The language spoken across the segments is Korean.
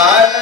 Carla.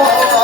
감사합니다.